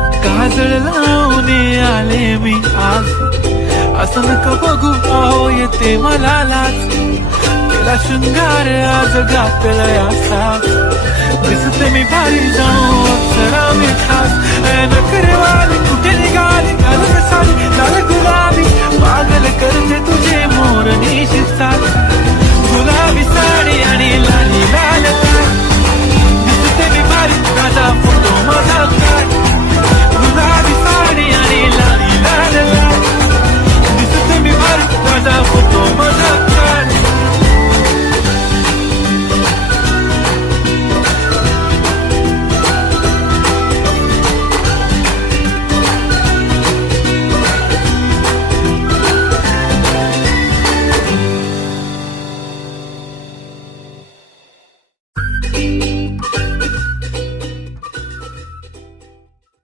काजळ लावून आले मी आज, असं नका बघू आहो येते मला लाज. केला शृंगार आज घातलाय असा, दिसते मी भारी जाऊ अक्षरा मी खास.